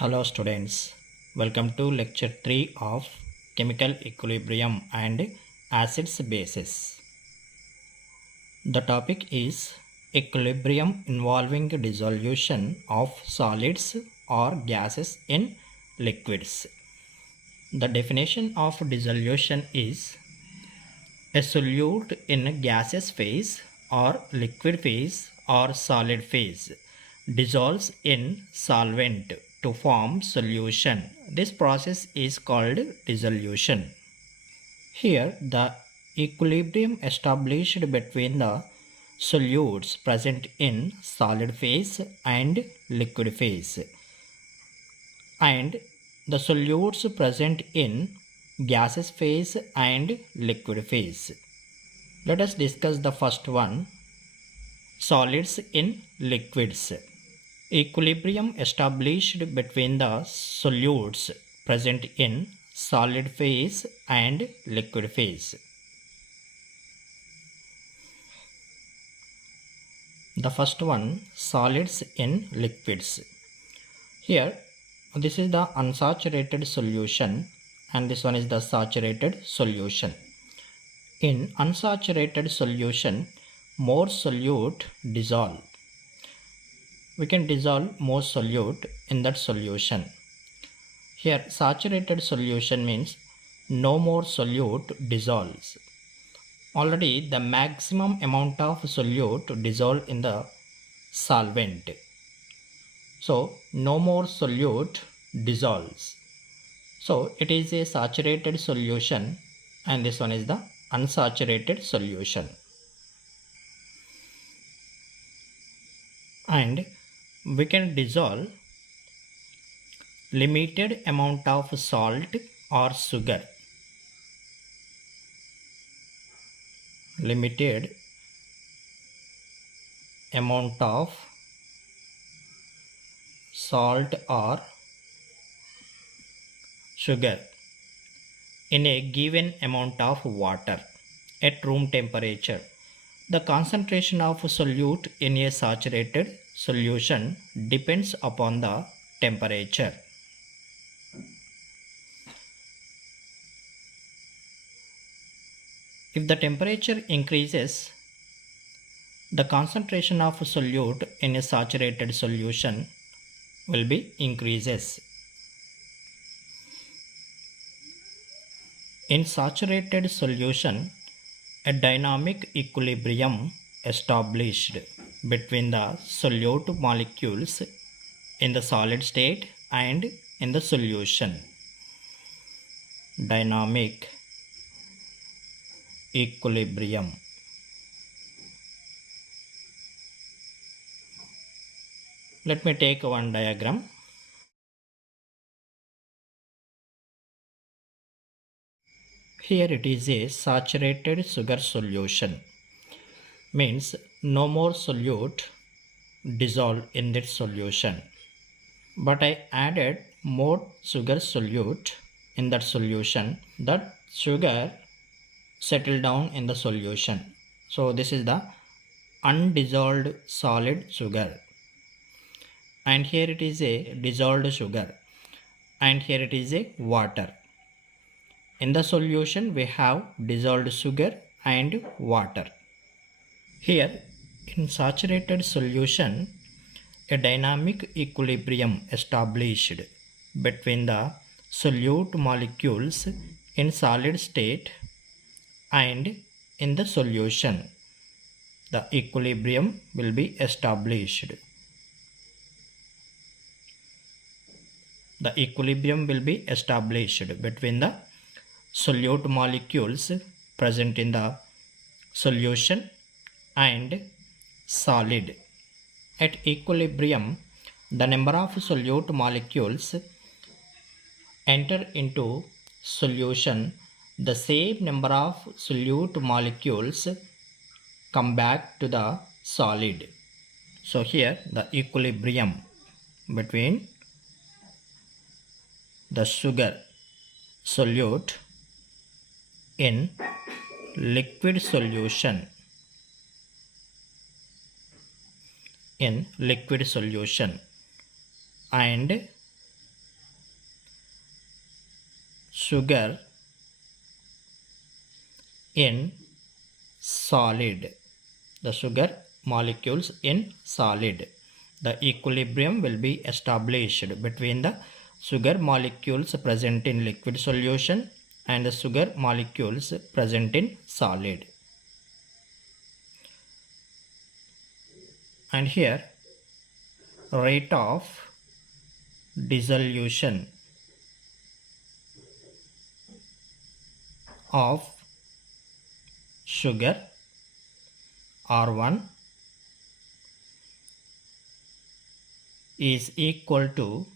Hello students, welcome to lecture 3 of chemical equilibrium and acids bases. The topic is equilibrium involving dissolution of solids or gases in liquids. The definition of dissolution is a solute in a gaseous phase or liquid phase or solid phase dissolves in solvent to form solution. This process is called dissolution. Here the equilibrium established between the solutes present in solid phase and liquid phase and the solutes present in gaseous phase and liquid phase. Let us discuss the first one, solids in liquids. Equilibrium established between the solutes present in solid phase and liquid phase. The first one, solids in liquids. Here this is the unsaturated solution and this one is the saturated solution. In unsaturated solution, more solute dissolve. We can dissolve more solute in that solution. Here saturated solution means no more solute dissolves. Already the maximum amount of solute dissolved in the solvent. So no more solute dissolves. So it is a saturated solution and this one is the unsaturated solution. And we can dissolve limited amount of salt or sugar. Limited amount of salt or sugar in a given amount of water at room temperature. The concentration of solute in a saturated solution depends upon the temperature. If the temperature increases, the concentration of solute in a saturated solution will be increases. In saturated solution, a dynamic equilibrium established between the solute molecules in the solid state and in the solution. Dynamic equilibrium. Let me take one diagram. Here it is a saturated sugar solution. Means no more solute dissolved in this solution. But I added more sugar solute in that solution. That sugar settled down in the solution. So this is the undissolved solid sugar. And here it is a dissolved sugar. And here it is a water. In the solution we have dissolved sugar and water. Here in saturated solution, a dynamic equilibrium established between the solute molecules in solid state and in the solution. The equilibrium will be established. The equilibrium will be established between the solute molecules present in the solution and solid. At equilibrium, the number of solute molecules enter into solution. The same number of solute molecules come back to the solid. So here the equilibrium between the sugar solute in liquid solution and sugar in solid, the sugar molecules in solid. The equilibrium will be established between the sugar molecules present in liquid solution and the sugar molecules present in solid. And here rate of dissolution of sugar R1 is equal to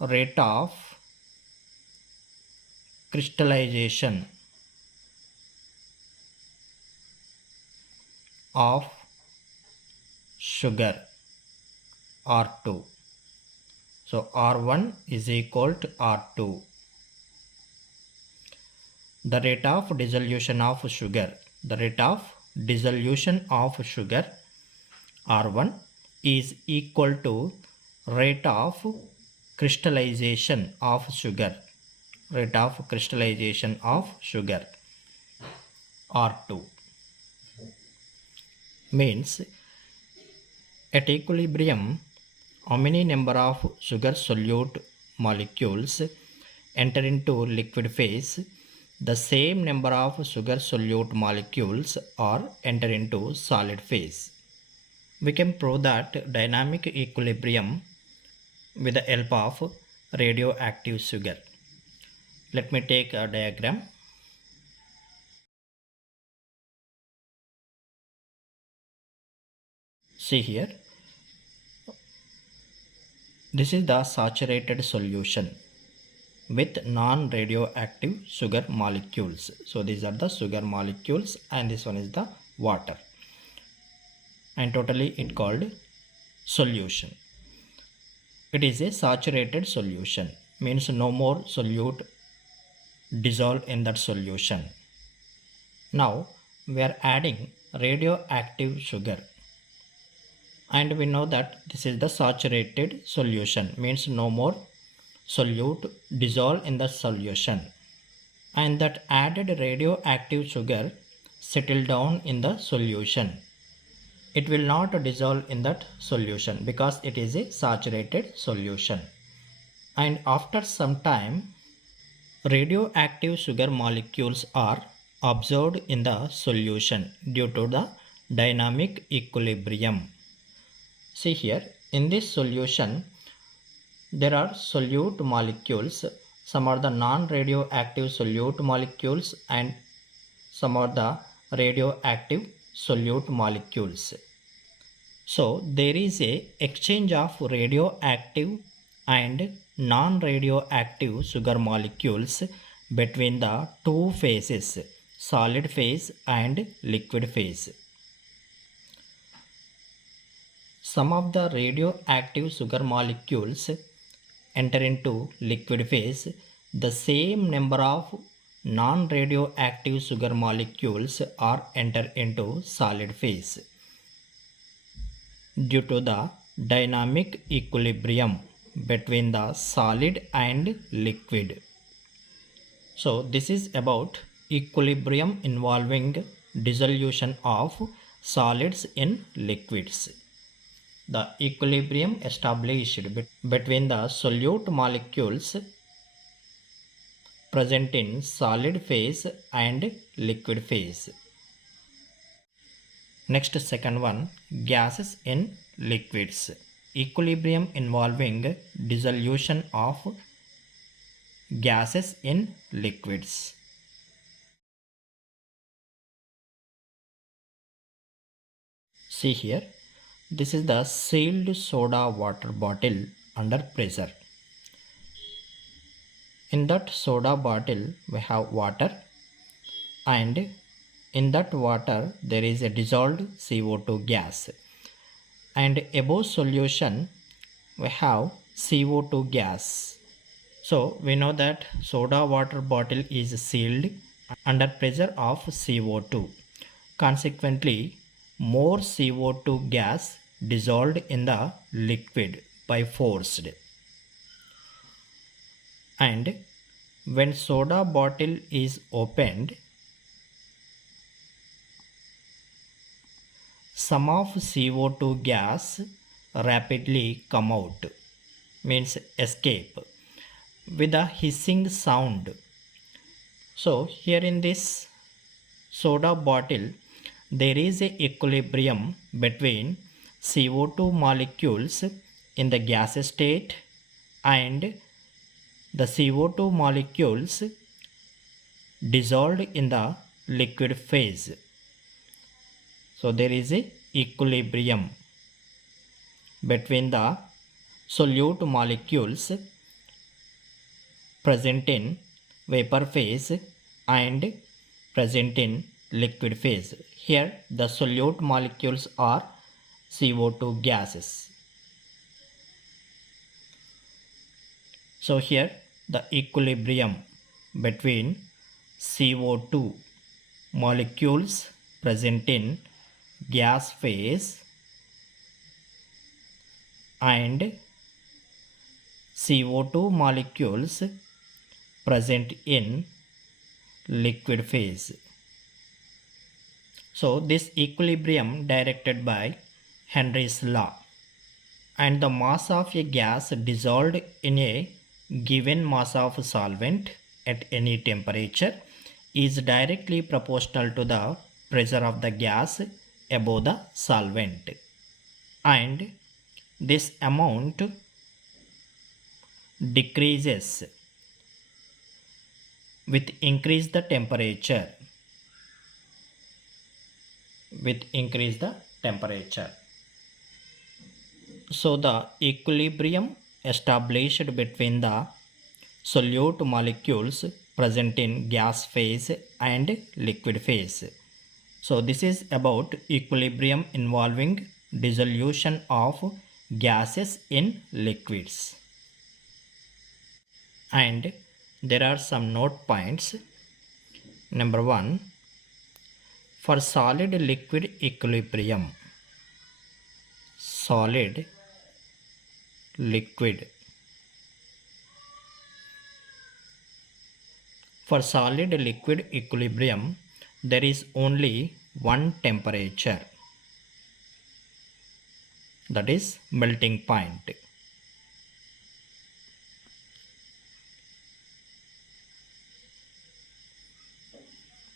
rate of crystallization of sugar R2. So R1 is equal to R2. The rate of dissolution of sugar, the rate of dissolution of sugar R1 is equal to rate of crystallization of sugar, rate of crystallization of sugar R2. Means at equilibrium, how many number of sugar solute molecules enter into liquid phase, the same number of sugar solute molecules are enter into solid phase. We can prove that dynamic equilibrium with the help of radioactive sugar. Let me take a diagram. See here, this is the saturated solution with non-radioactive sugar molecules. So these are the sugar molecules and this one is the water, and totally it called solution. It is a saturated solution, means no more solute dissolve in that solution. Now we are adding radioactive sugar, and we know that this is the saturated solution, means no more solute dissolve in the solution, and that added radioactive sugar settle down in the solution. It will not dissolve in that solution because it is a saturated solution. And after some time, radioactive sugar molecules are absorbed in the solution due to the dynamic equilibrium. See here, in this solution, there are solute molecules. Some are the non-radioactive solute molecules and some are the radioactive solute molecules. So there is a exchange of radioactive and non-radioactive sugar molecules between the two phases, solid phase and liquid phase. Some of the radioactive sugar molecules enter into liquid phase. The same number of non-radioactive sugar molecules are enter into solid phase due to the dynamic equilibrium between the solid and liquid. So this is about equilibrium involving dissolution of solids in liquids. The equilibrium established between the solute molecules present in solid phase and liquid phase. Next, second one, gases in liquids. Equilibrium involving dissolution of gases in liquids. See here, this is the sealed soda water bottle under pressure. In that soda bottle we have water, and in that water there is a dissolved CO2 gas, and above solution we have CO2 gas. So we know that soda water bottle is sealed under pressure of CO2. Consequently, more CO2 gas dissolved in the liquid by force, and when soda bottle is opened, some of CO2 gas rapidly come out, means escape, with a hissing sound. So here in this soda bottle, there is a equilibrium between CO2 molecules in the gas state and the CO2 molecules dissolved in the liquid phase. So there is a equilibrium between the solute molecules present in vapor phase and present in liquid phase. Here the solute molecules are CO2 gases. So here the equilibrium between CO2 molecules present in gas phase and CO2 molecules present in liquid phase. So this equilibrium directed by Henry's law, and the mass of a gas dissolved in a given mass of solvent at any temperature is directly proportional to the pressure of the gas above the solvent, and this amount decreases with increase the temperature. So the equilibrium established between the solute molecules present in gas phase and liquid phase. So this is about equilibrium involving dissolution of gases in liquids. And there are some note points. Number 1, for solid liquid equilibrium, solid liquid, for solid liquid equilibrium there is only one temperature, that is melting point.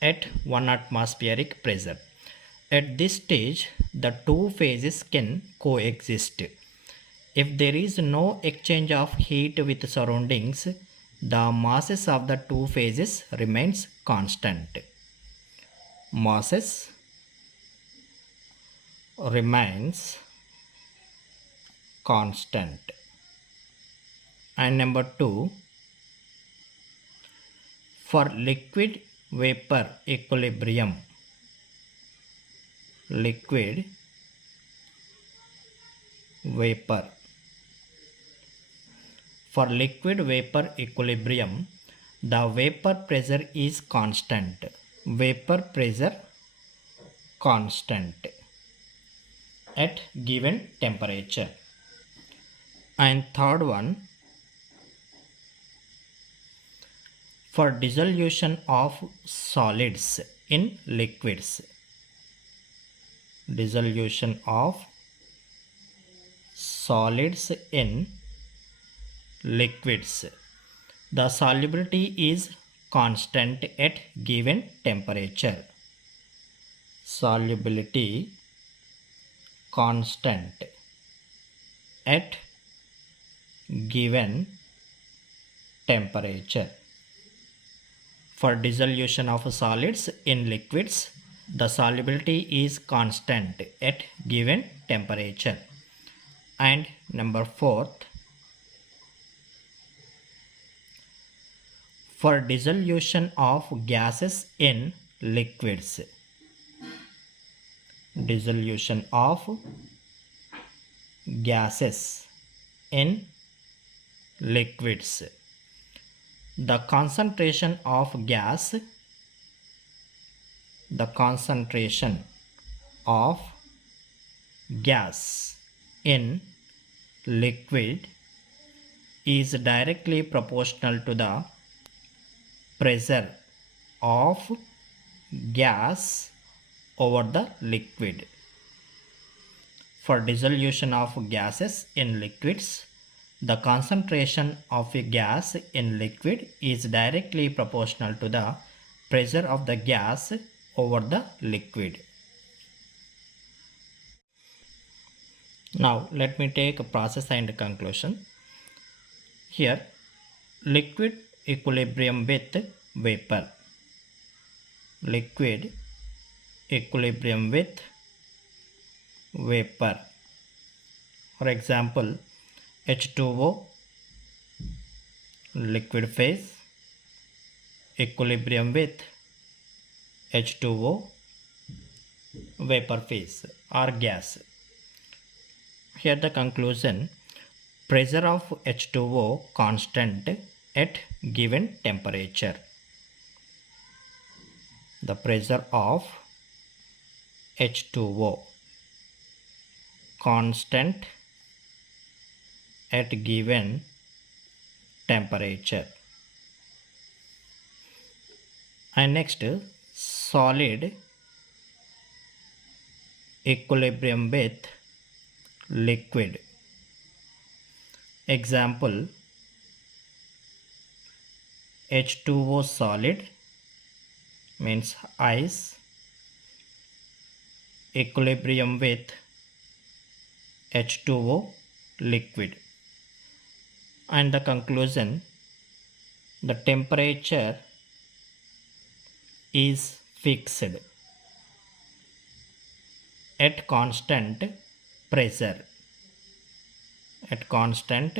At 1 atmospheric pressure. At this stage, the two phases can coexist. If there is no exchange of heat with surroundings, the masses of the two phases remains constant. Masses remains constant. And number 2, for liquid vapor equilibrium, liquid vapor, for liquid vapor equilibrium, the vapor pressure is constant. Vapor pressure constant at given temperature. And third one, for dissolution of solids in liquids. Dissolution of solids in liquids. The solubility is constant at given temperature. Solubility constant at given temperature. For dissolution of solids in liquids, the solubility is constant at given temperature. And number 4, for dissolution of gases in liquids. Dissolution of gases in liquids. The concentration of gas, in liquid is directly proportional to the pressure of gas over the liquid. For dissolution of gases in liquids, the concentration of a gas in liquid is directly proportional to the pressure of the gas over the liquid. Now let me take a process and conclusion. Here, liquid equilibrium with vapor. Liquid equilibrium with vapor. For example, H2O, liquid phase, equilibrium with H2O, vapor phase or gas. Here the conclusion, pressure of H2O constant at given temperature. The pressure of H2O constant at given temperature. And next, solid equilibrium with liquid. Example, H2O solid means ice, equilibrium with H2O liquid. And the conclusion, the temperature is fixed at constant pressure. At constant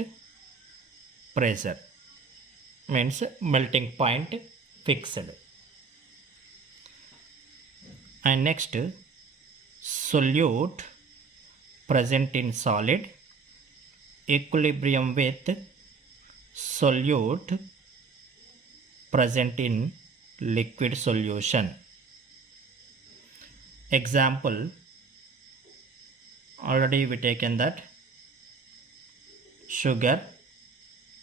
pressure means melting point fixed. And next, solute present in solid, equilibrium with solute present in liquid solution. Example, already we taken that sugar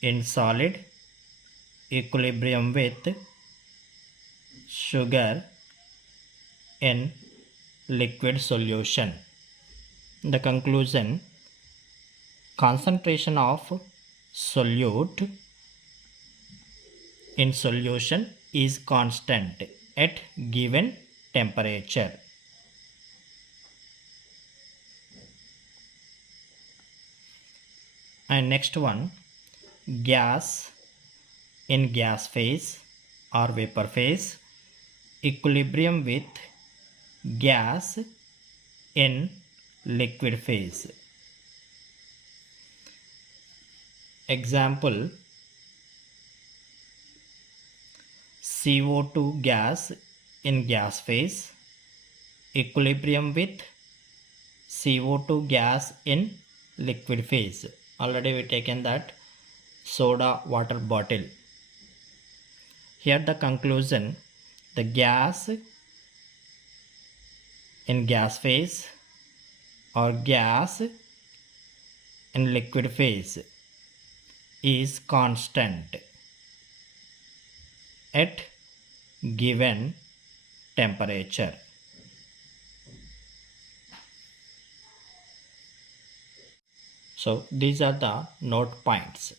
in solid, equilibrium with sugar in liquid solution. The conclusion, concentration of solute in solution is constant at given temperature. And next one, gas in gas phase or vapor phase, equilibrium with gas in liquid phase. Example, CO2 gas in gas phase, equilibrium with CO2 gas in liquid phase. Already we taken that soda water bottle. Here the conclusion, the gas in gas phase or gas in liquid phase is constant at given temperature. So these are the note points.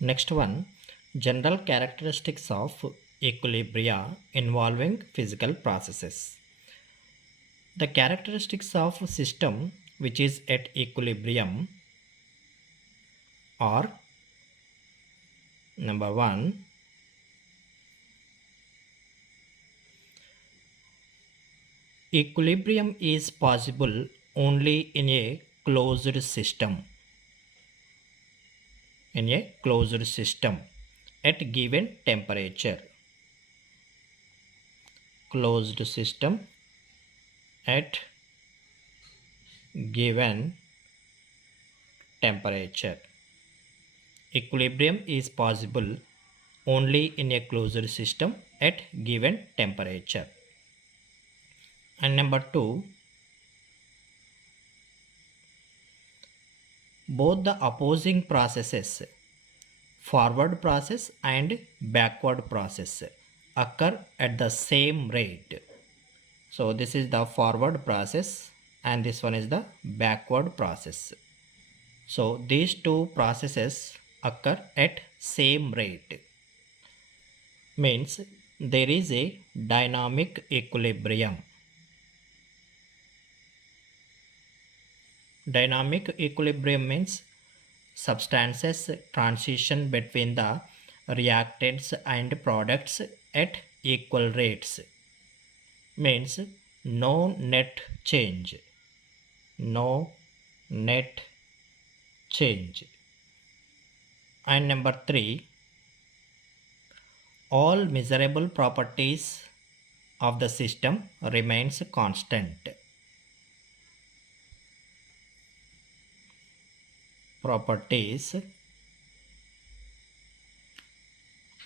Next one, general characteristics of equilibria involving physical processes. The characteristics of a system which is at equilibrium are: number one, equilibrium is possible only in a closed system. In a closed system at given temperature. Closed system at given temperature. Equilibrium is possible only in a closed system at given temperature. And number two, both the opposing processes forward process and backward process occur at the same rate. So this is the forward process and this one is the backward process. So these two processes occur at same rate. Means there is a dynamic equilibrium. Dynamic equilibrium means substances transition between the reactants and products at equal rates. Means no net change. No net change. And number 3, all measurable properties of the system remains constant. Properties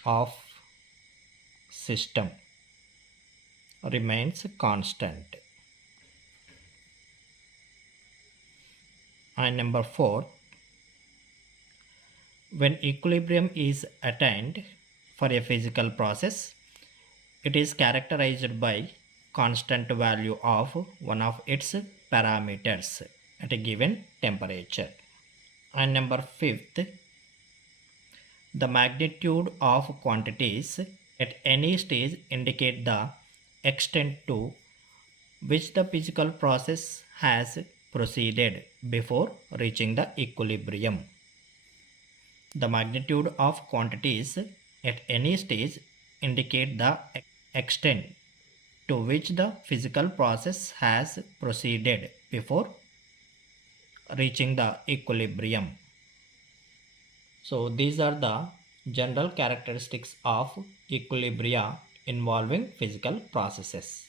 of system remains constant. And number 4, when equilibrium is attained for a physical process, it is characterized by constant value of one of its parameters at a given temperature. And number 5th, the magnitude of quantities at any stage indicate the extent to which the physical process has proceeded before reaching the equilibrium. The magnitude of quantities at any stage indicate the extent to which the physical process has proceeded before reaching the equilibrium. So these are the general characteristics of equilibria involving physical processes.